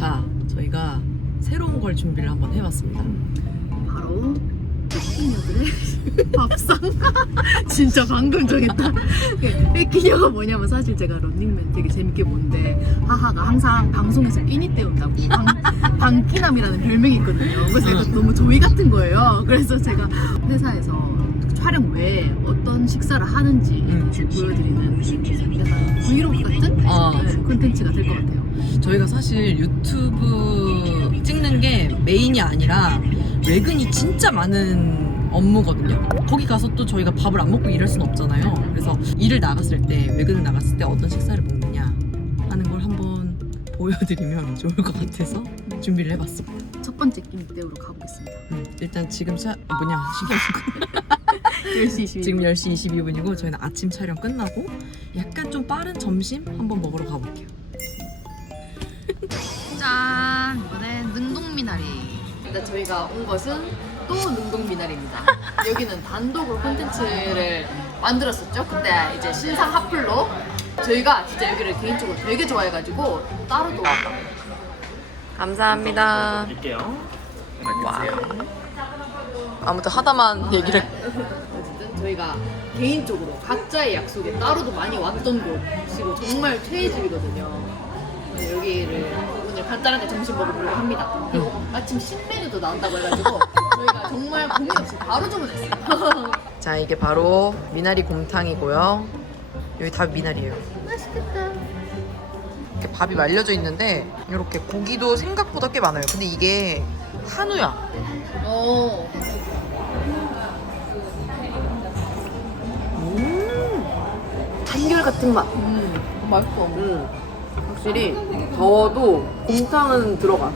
자, 저희가 새로운 걸 준비를 한번 해봤습니다. 바로 뺏기녀들의 밥상. 진짜 방금 정했다. 뺏기녀가 뭐냐면 사실 제가 런닝맨 되게 재밌게 보는데 하하가 항상 방송에서 끼니 때운다고. 방, 방끼남이라는 별명이 있거든요. 그래서 이거 너무 조이 같은 거예요. 그래서 제가 회사에서 촬영 외에 어떤 식사를 하는지 음. 보여드리는 약간 브이로그 같은 아. 네, 콘텐츠가 될 것 같아요 저희가 사실 유튜브 찍는 게 메인이 아니라 외근이 진짜 많은 업무거든요. 거기 가서 또 저희가 밥을 안 먹고 일할 수는 없잖아요. 그래서 일을 나갔을 때, 외근을 나갔을 때 어떤 식사를 먹느냐 하는 걸 한번 보여드리면 좋을 것 같아서 준비를 해봤습니다. 첫 번째 때우러 가보겠습니다 음, 일단 지금 차, 뭐냐, 시간 10시 22분 지금 10시 22분이고 저희는 아침 촬영 끝나고 약간 좀 빠른 점심 한번 먹으러 가볼게요. 짠! 이번엔 능동미나리. 일단 저희가 온 것은 또 능동미나리입니다. 여기는 단독으로 콘텐츠를 만들었었죠. 그때 이제 신상 핫플로 저희가 진짜 여기를 개인적으로 되게 좋아해가지고 따로도 감사합니다. 드릴게요. 와. 아무튼 하다만 얘기를 어쨌든 저희가 개인적으로 각자의 약속에 따로도 많이 왔던 곳이고 정말 최애집이거든요. 네, 여기를 오늘 간단하게 점심 먹어보려고 합니다. 그리고 마침 신메뉴도 나온다고 해가지고 저희가 정말 고민 없이 바로 주문했어요. 자 이게 바로 미나리 곰탕이고요. 여기 다 미나리예요. 맛있겠다. 이렇게 밥이 말려져 있는데 이렇게 고기도 생각보다 꽤 많아요. 근데 이게 한우야. 어. 한결 같은 맛. 음, 맛있어. 음. 확실히 더워도 곰탕은 들어가.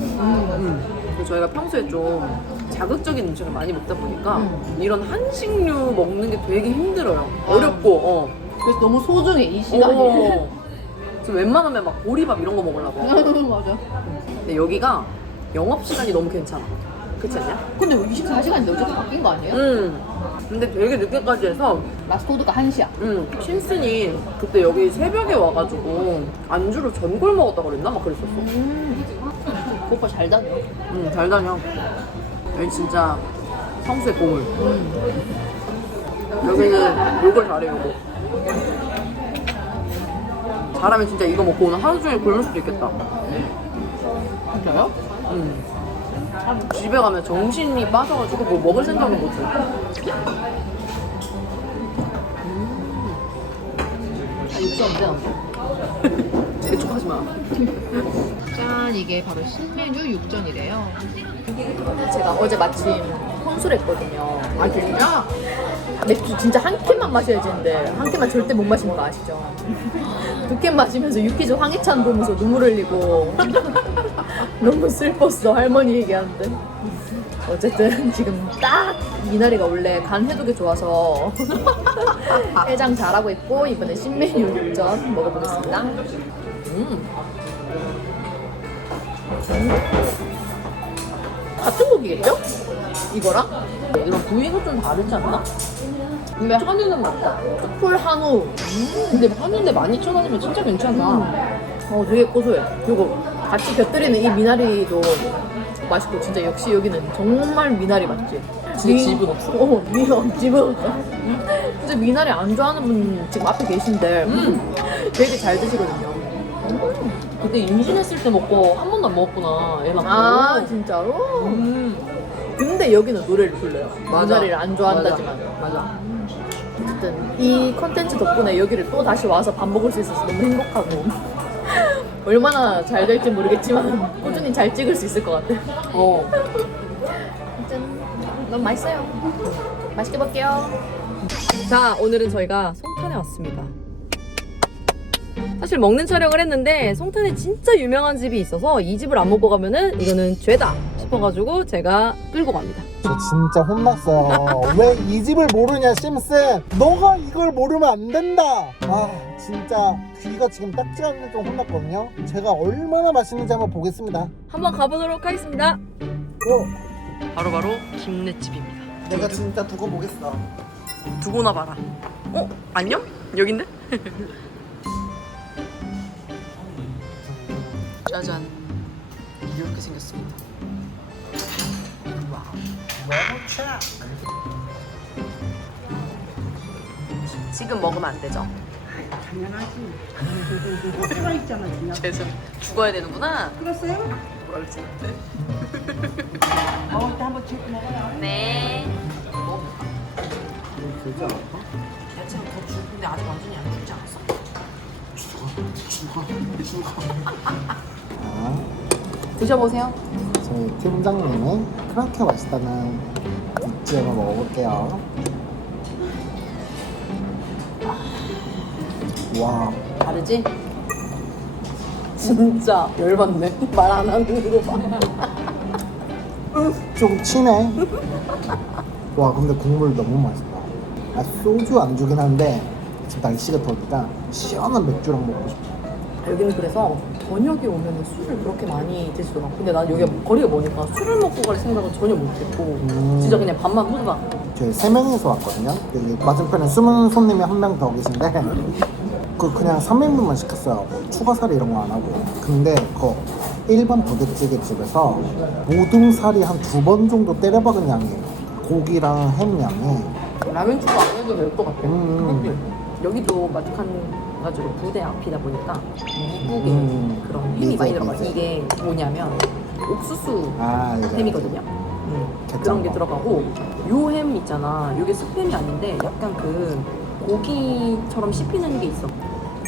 음. 그리고 저희가 평소에 좀 자극적인 음식을 많이 먹다 보니까 음. 이런 한식류 먹는 게 되게 힘들어요. 아. 어렵고. 어. 그래서 너무 소중해 이 시간이. 어. 그래서 웬만하면 막 보리밥 이런 거 먹으려고. 맞아. 근데 여기가 영업 시간이 너무 괜찮아. 그렇지 않냐? 근데 왜 24시간인데 어쨌든 바뀐 거 아니에요? 음. 근데 되게 늦게까지 해서 라스코드가 1시야. 음, 신슨이 그때 여기 새벽에 와가지고 안주로 전골 먹었다 그랬나? 막 그랬었어. 음. 그 오빠 잘 다녀. 음, 잘 다녀. 여기 진짜 성수의 보물. 여기는 요걸 잘해, 요거. 잘하면 진짜 이거 먹고 오늘 하루 종일 굶을 수도 있겠다. 진짜요? 음. 집에 가면 정신이 빠져가지고 뭐 먹을 생각을 못해. 아, 육수 없대 없네. 재촉하지 마. 짠 이게 바로 신메뉴 육전이래요. 제가 어제 마침 혼술 했거든요. 아 진짜? 맥주 진짜 한 캔만 마셔야 되는데 한 캔만 절대 못 마시는 거 아시죠? 두 캔 마시면서 유키즈 황희찬 보면서 눈물 흘리고 너무 슬펐어 할머니 얘기하는데 어쨌든 지금 딱 미나리가 원래 간 해독에 좋아서 해장 잘하고 있고 이번에 신메뉴 육전 먹어보겠습니다. 음. 같은 고기겠죠? 이거랑? 이런 부위가 좀 다르지 않나? 근데 한우는 맞다. 풀 한우. 근데 한우인데 12,000원이면 진짜 괜찮다. 어, 되게 고소해. 그리고 같이 곁들이는 이 미나리도 맛있고 진짜 역시 여기는 정말 미나리 맛집. 진짜 집은 없어. 어, 미, 어, 집은 없어. 진짜 미나리 안 좋아하는 분 지금 앞에 계신데 되게 잘 드시거든요. 그때 임신했을 때 먹고 한 번도 안 먹었구나. 애 낳고. 아 진짜로? 음. 근데 여기는 노래를 불러요. 맞아. 미나리를 안 좋아한다지만. 맞아. 맞아. 어쨌든 이 컨텐츠 덕분에 여기를 또 다시 와서 밥 먹을 수 있어서 너무 행복하고 얼마나 잘 될지 모르겠지만 꾸준히 잘 찍을 수 있을 것 같아요. 어. 아무튼 너무 맛있어요. 맛있게 먹게요. 자, 오늘은 저희가 송탄에 왔습니다. 사실 먹는 촬영을 했는데 송탄에 진짜 유명한 집이 있어서 이 집을 안 먹고 가면은 이거는 죄다 싶어가지고 제가 끌고 갑니다. 저 진짜 혼났어요. 왜 이 집을 모르냐, 심슨? 너가 이걸 모르면 안 된다. 아, 진짜 귀가 지금 딱지가 좀 혼났거든요. 제가 얼마나 맛있는지 한번 보겠습니다. 한번 가보도록 하겠습니다. 어, 바로바로 김내집입니다. 내가 진짜 두고 보겠어. 두고나 봐라. 어? 안녕? 여긴데? 짜잔 이렇게 생겼습니다. 지금 먹으면 안 되죠? 당연하지. 살아 있잖아, 그냥. 죄송. 죽어야 되는구나. 그랬어요? 그랬지? 먹을 때 한번 찍고 먹어요. 네. 먹어볼까? 않을까? 야채가 더 죽. 근데 아직 완전히 안 죽지 않았어? 죽어 죽어 아, 드셔보세요. 저희 팀장님이 그렇게 맛있다는 육즙을 먹어볼게요 와 다르지? 진짜 열받네. 말 안 하는 거 봐. 좀 치네. 와 근데 국물 너무 맛있다. 아 소주 안주긴 한데 지금 날씨가 더우니까 시원한 맥주랑 먹고 싶어. 여기는 그래서 저녁에 오면 술을 그렇게 많이 드시더라고. 근데 난 여기가 거리가 머니까 술을 먹고 갈 생각은 전혀 못했고 음. 진짜 그냥 밥만 후드박. 저희 세 명이서 왔거든요. 여기 맞은편에 숨은 손님이 한 명 더 계신데 그 그냥 3인분만 시켰어요. 뭐 추가 살이 이런 거 안 하고. 근데 그 일반 부대찌개 집에서 모든 살이 한 두 번 정도 때려박은 양이에요. 고기랑 햄 양이. 라면 추가 안 해도 될 것 같아. 음. 여기도 마찬 가지로 부대 앞이다 보니까 미국의 음. 그런 햄이 많이 들어가. 미제. 이게 뭐냐면 옥수수 아 이거 햄이거든요. 음, 개짱 그런 게 거. 들어가고 요 햄 있잖아. 이게 스팸이 아닌데 약간 그 고기처럼 씹히는 게 있어.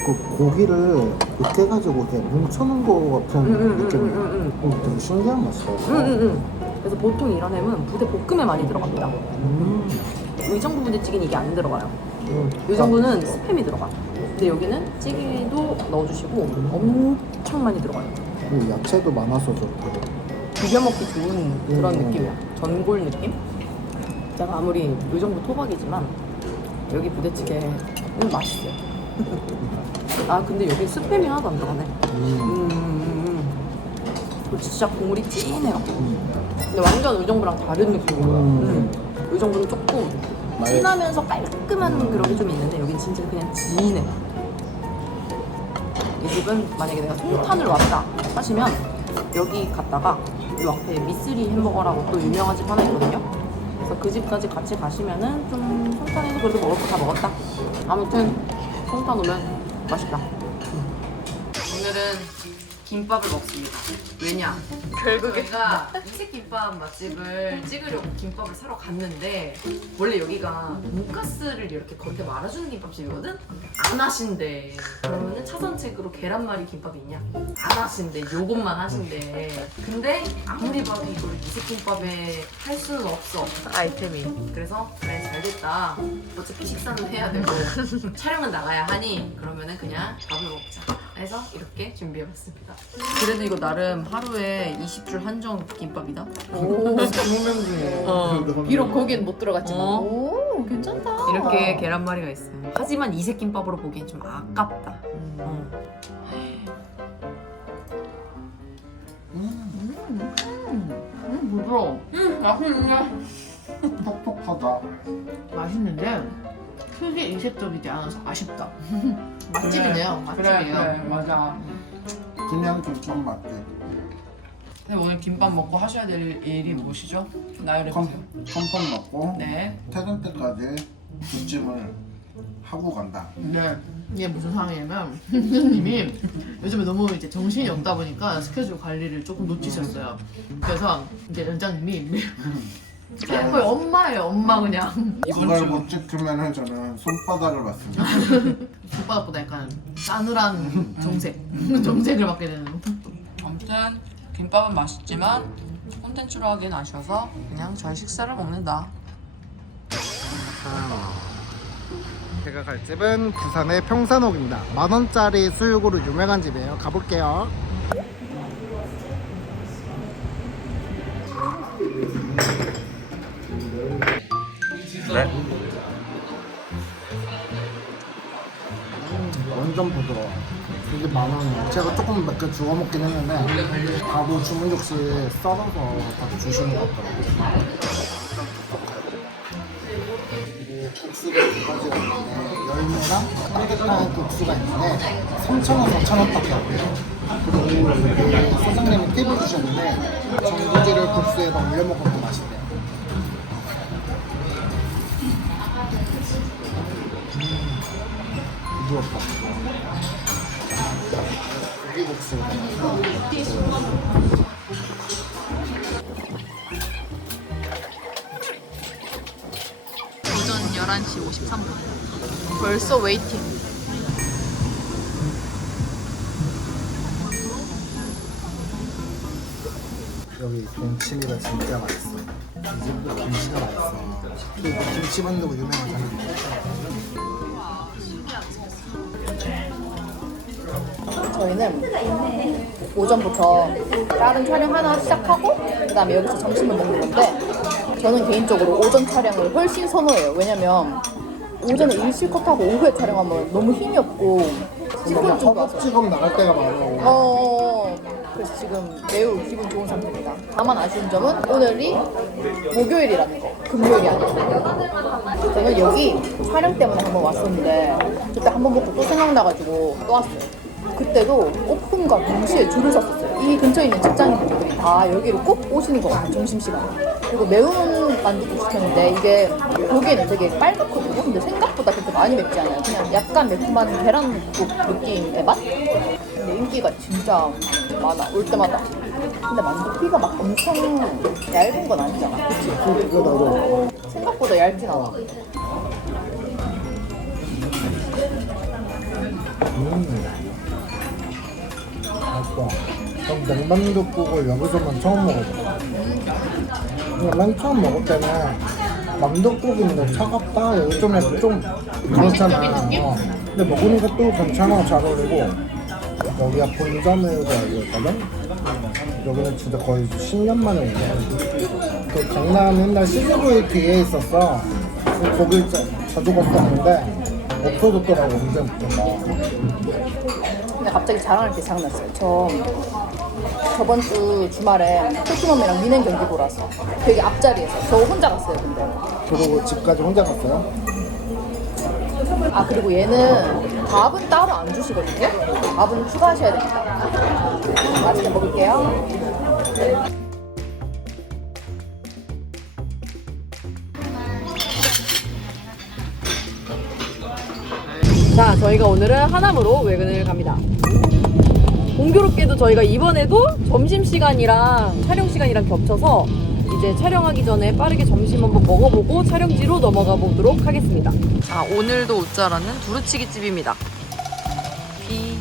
그 고기를 해가지고 이렇게 뭉쳐놓은 거 같은 응, 응, 응, 느낌이에요. 응, 응, 어, 되게 신기한 맛이에요. 응 응 응. 그래서 보통 이런 햄은 부대 볶음에 많이 들어갑니다. 음. 의정부 부대찌개는 이게 안 들어가요. 음. 의정부는 스팸이 들어가. 근데 여기는 찌개도 넣어주시고 엄청 많이 들어가요. 그리고 야채도 많아서 좋고. 비벼 먹기 좋은 그런 음. 느낌이야. 전골 느낌? 제가 아무리 의정부 토박이지만 여기 부대찌개는 맛있어요. 아 근데 여기 스팸이 하나도 안 들어가네. 음. 음, 음, 음. 그리고 진짜 국물이 진해요. 음. 근데 완전 의정부랑 다른 느낌이에요. 음. 음. 의정부는 조금 진하면서 깔끔한 그런 게 좀 있는데 여긴 진짜 그냥 진해. 이 집은 만약에 내가 송탄을 왔다 하시면 여기 갔다가 이 앞에 미쓰리 햄버거라고 또 유명한 집 하나 있거든요. 그래서 그 집까지 같이 가시면은 좀 송탄에서 그래도 먹을 거 다 먹었다. 아무튼 송탄 오면 맛있다. 오늘은 김밥을 먹습니다. 왜냐? 결국에 저희가 이색 김밥 맛집을 찍으려고 김밥을 사러 갔는데 원래 여기가 돈가스를 이렇게 겉에 말아주는 김밥집이거든? 안 하신대. 그러면은 차선책으로 계란말이 김밥이 있냐? 안 하신대. 요것만 하신대. 근데 아무리 봐도 이걸 이색 김밥에 할 수는 없어. 아이템이. 그래서 그래 잘 됐다. 어차피 식사는 해야 되고 촬영은 나가야 하니 그러면은 그냥 밥을 먹자. 해서 이렇게 준비해봤습니다. 그래도 이거 나름 하루에 20줄 한정 김밥이다. 오, 유명 중에. 어. 비록 거기엔 못 들어갔지만. 어. 오, 괜찮다. 이렇게 계란말이가 있어요. 하지만 이색 김밥으로 보기엔 좀 아깝다. 어. 음, 부드러워. 퍽퍽하다. 맛있는데 크게 이색적이지 않아서 아쉽다. 맛집이네요. 맛집이에요. 맞아. 그냥 김밥 맛집. 근데 오늘 김밥 먹고 하셔야 될 일이 무엇이죠? 나열해 컴, 보세요. 컴펌 먹고 네. 퇴근 때까지 기침을 하고 간다. 네. 이게 무슨 상황이냐면 선생님이 요즘에 너무 이제 정신이 없다 보니까 스케줄 관리를 조금 놓치셨어요. 그래서 이제 연장님이 거의 엄마예요, 엄마 그냥. 그걸 못 지키면 저는 손바닥을 맞습니다. 손바닥보다 약간 싸늘한 정색, 정색을 받게 되는. 아무튼 김밥은 맛있지만 콘텐츠로 하기엔 아쉬워서 그냥 저희 식사를 먹는다. 제가 갈 집은 부산의 평산옥입니다. 만 원짜리 수육으로 유명한 집이에요. 가볼게요. 원이에요. 제가 조금 몇 개 주워 먹긴 했는데 바로 주문 역시 썰어서 다 주시는 것 같더라고요. 국수가 두 가지가 있는데 열무랑 삼계탕 국수가 있는데 3,000원, 4,000원밖에 안 돼요. 그리고 여기 사장님이 팁을 주셨는데 전구지를 국수에다 올려 먹어도 맛있대요. 음, 부드럽다. 고기국수. 오전 11시 53분. 벌써 웨이팅. 여기 김치가 진짜 맛있어. 이 집도 김치가 맛있어. 그리고 김치 만두가 유명하잖아. 저희는 오전부터 다른 촬영 하나 시작하고 그다음에 여기서 점심을 먹는 건데 저는 개인적으로 오전 촬영을 훨씬 선호해요. 왜냐면 오전에 일 실컷 하고 오후에 촬영하면 너무 힘이 없고 뭔가 찌뿌둥 와서 허겁지겁 나갈 때가 많아. 어, 그래서 지금 매우 기분 좋은 상태입니다. 다만 아쉬운 점은 오늘이 목요일이라는 거, 금요일이 아니고. 저는 여기 촬영 때문에 한번 왔었는데 그때 한번 먹고 또 생각나가지고 또 왔어요. 그때도 오픈과 동시에 줄을 섰었어요. 이 근처에 있는 직장인분들이 다 여기로 꼭 오시는 것 같아요, 점심시간에. 그리고 매운 만두도 시켰는데 이게 보기에는 되게 빨갛거든요. 근데 생각보다 그렇게 많이 맵지 않아요. 그냥 약간 매콤한 계란국 느낌의 맛? 근데 인기가 진짜 많아, 올 때마다. 근데 만두 피가 막 엄청 얇은 건 아니잖아. 그치? 그거 나도. 생각보다 얇진 않아. 음. 맛있다. 전 냉만두국을 여기서만 처음 먹어봐. 그냥 맨 처음 먹을 때는 만두국인데 차갑다 여기 좀 약간 좀 그렇잖아. 어. 근데 먹으니까 또 괜찮아 잘 어울리고 여기가 본점이고 여기였거든. 여기는 진짜 거의 10년 만에 온 거야. 그 강남 옛날 CGV 뒤에 있었어. 그 거길 자- 자주 갔었는데 없어졌더라고 언제부턴가. 갑자기 자랑할 게 생각났어요. 저 저번 주 주말에 토트넘이랑 미넨 경기 보러 왔어. 되게 앞자리에서. 저 혼자 갔어요, 근데. 그리고 집까지 혼자 갔어요? 아, 그리고 얘는 밥은 따로 안 주시거든요? 밥은 추가하셔야 됩니다. 맛있게 먹을게요. 자, 저희가 오늘은 하남으로 외근을 갑니다. 공교롭게도 저희가 이번에도 점심시간이랑 촬영시간이랑 겹쳐서 이제 촬영하기 전에 빠르게 점심 한번 먹어보고 촬영지로 넘어가 보도록 하겠습니다. 자, 오늘도 웃자라는 두루치기 집입니다. 비.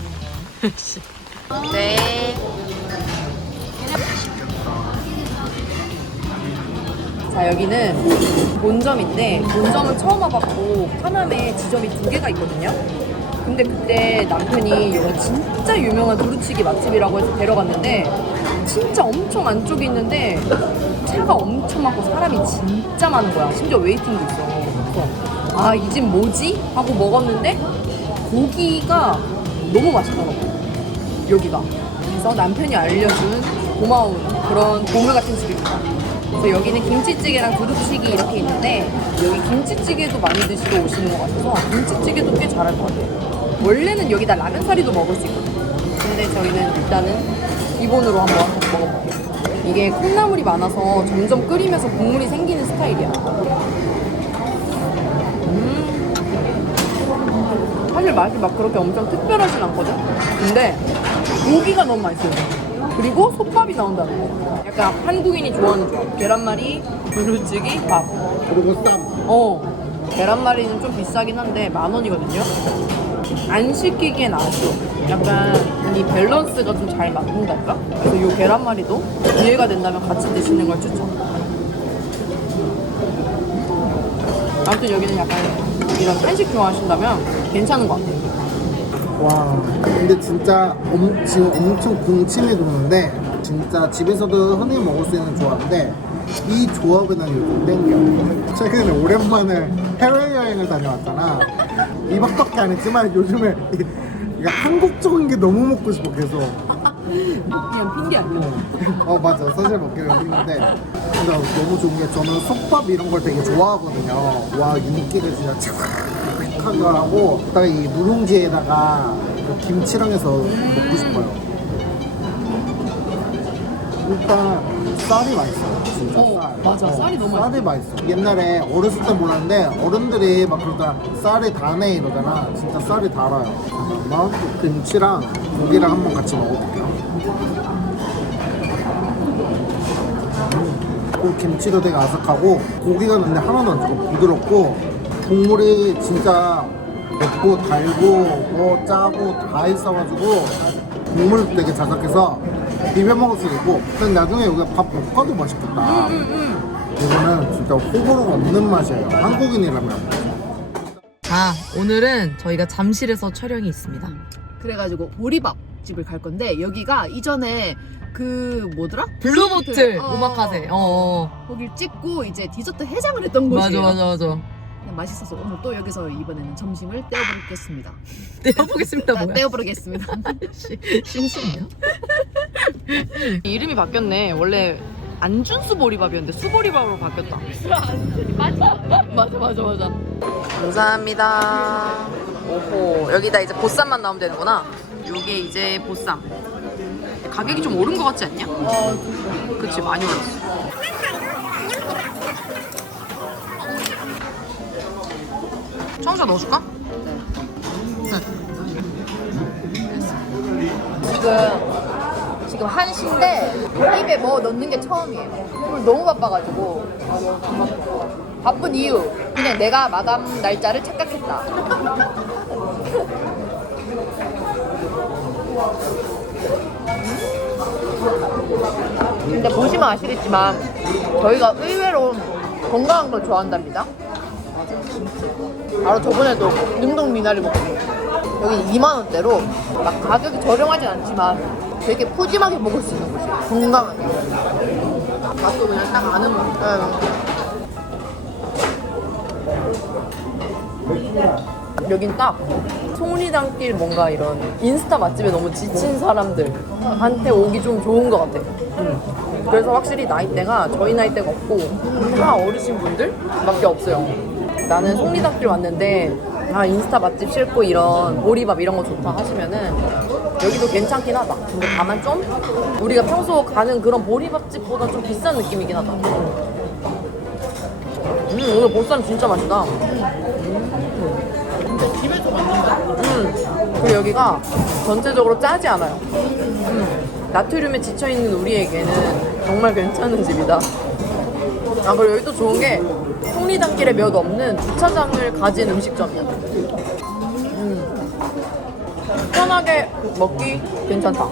네. 자, 여기는 본점인데, 본점은 처음 와봤고, 하남에 지점이 두 개가 있거든요. 근데 그때 남편이 여기 진짜 유명한 두루치기 맛집이라고 해서 데려갔는데, 진짜 엄청 안쪽에 있는데, 차가 엄청 많고 사람이 진짜 많은 거야. 심지어 웨이팅도 있어. 그래서, 아, 이 집 뭐지? 하고 먹었는데, 고기가 너무 맛있더라고. 여기가. 그래서 남편이 알려준 고마운 그런 보물 같은 집입니다. 그래서 여기는 김치찌개랑 두루치기 이렇게 있는데 여기 김치찌개도 많이 드시러 오시는 것 같아서 김치찌개도 꽤 잘할 것 같아요. 원래는 여기다 라면 사리도 먹을 수 있거든요. 근데 저희는 일단은 기본으로 한번 먹어볼게요. 이게 콩나물이 많아서 점점 끓이면서 국물이 생기는 스타일이야. 음. 사실 맛이 막 그렇게 엄청 특별하진 않거든? 근데 고기가 너무 맛있어요. 그리고 솥밥이 나온다는 거. 약간 한국인이 좋아하는 조합. 계란말이, 두루치기, 밥. 그리고 쌈. 어. 계란말이는 좀 비싸긴 한데 만 원이거든요. 안 시키기엔 아쉬워. 약간 이 밸런스가 좀 잘 맞는달까? 그래서 이 계란말이도 기회가 된다면 같이 드시는 걸 추천. 아무튼 여기는 약간 이런 한식 좋아하신다면 괜찮은 것 같아요. 와, 근데 진짜 엄, 지금 엄청 군침이 도는데 진짜 집에서도 흔히 먹을 수 있는 조합인데 이 조합에는 요즘 땡겨. 최근에 오랜만에 해외여행을 다녀왔잖아. 2박밖에 안 했지만 요즘에 이- 이게 한국적인 게 너무 먹고 싶어 계속. 그냥 핑계 아니야. 어 맞아 사실 먹기는 힘든데 근데 너무 좋은 게 저는 솥밥 이런 걸 되게 좋아하거든요 와 윤기를 진짜 촤악하게 하고 그다음에 이 누룽지에다가 그 김치랑 해서 먹고 싶어요 일단 쌀이 맛있어요. 진짜 어, 쌀. 맞아. 쌀이 너무 쌀이 맛있어. 옛날에 어렸을 때 몰랐는데 어른들이 막 그러다 쌀이 다네 이러잖아. 진짜 쌀이 달아요. 잠깐만 김치랑 고기랑 한번 같이 먹어볼게요. 그 김치도 되게 아삭하고 고기가 근데 하나도 안 주고 부드럽고 국물이 진짜 맵고 달고 뭐 짜고 다 있어가지고 국물 되게 자작해서 비벼 먹을 수도 있고 근데 나중에 여기 밥 볶아도 맛있겠다 이거는 진짜 호불호가 없는 맛이에요 한국인이라면 아 오늘은 저희가 잠실에서 촬영이 있습니다. 그래가지고 보리밥 집을 갈 건데 여기가 이전에 그 뭐더라? 블루보틀 어, 오마카세. 어, 어. 거길 찍고 이제 디저트 해장을 했던 맞아 곳이에요. 맞아 맞아. 그냥 맛있어서 오늘 또 여기서 이번에는 점심을 떼어보겠습니다. 떼어보겠습니다 아, 뭐야? 떼어보겠습니다. 신수냐? 이름이 바뀌었네. 원래 안준수 보리밥이었는데 수보리밥으로 바뀌었다. 맞아. 맞아 맞아 맞아. 감사합니다. 오호 여기다 이제 보쌈만 나오면 되는구나. 요게 이제 보쌈. 가격이 좀 오른 것 같지 않냐? 어, 그치 많이 올랐어. 청자 넣어줄까? 지금 지금 한시인데 입에 뭐 넣는 게 처음이에요. 오늘 너무 바빠가지고 바쁜 이유 그냥 내가 마감 날짜를 착각했다. 근데 보시면 아시겠지만 저희가 의외로 건강한 걸 좋아한답니다. 바로 저번에도 능동 미나리 먹고 여기 2만 원대로 막 가격이 저렴하진 않지만 되게 푸짐하게 먹을 수 있는 곳이에요. 건강하게. 맛도 그냥 딱 아는 맛. 여긴 딱 송리단길 뭔가 이런 인스타 맛집에 너무 지친 사람들한테 오기 좀 좋은 것 같아. 음. 그래서 확실히 나이대가 저희 나이대가 없고 다 어르신 분들밖에 없어요. 나는 송리단길 왔는데 아 인스타 맛집 싫고 이런 보리밥 이런 거 좋다 하시면은 여기도 괜찮긴 하다. 근데 다만 좀 우리가 평소 가는 그런 보리밥집보다 좀 비싼 느낌이긴 하다. 음 오늘 보쌈 진짜 맛있다. 집에서 만든다. 음, 그리고 여기가 전체적으로 짜지 않아요. 음, 나트륨에 지쳐있는 우리에게는 정말 괜찮은 집이다. 아, 그리고 여기 또 좋은 게 송리단길에 몇 없는 주차장을 가진 음식점이야. 음, 편하게 먹기 괜찮다.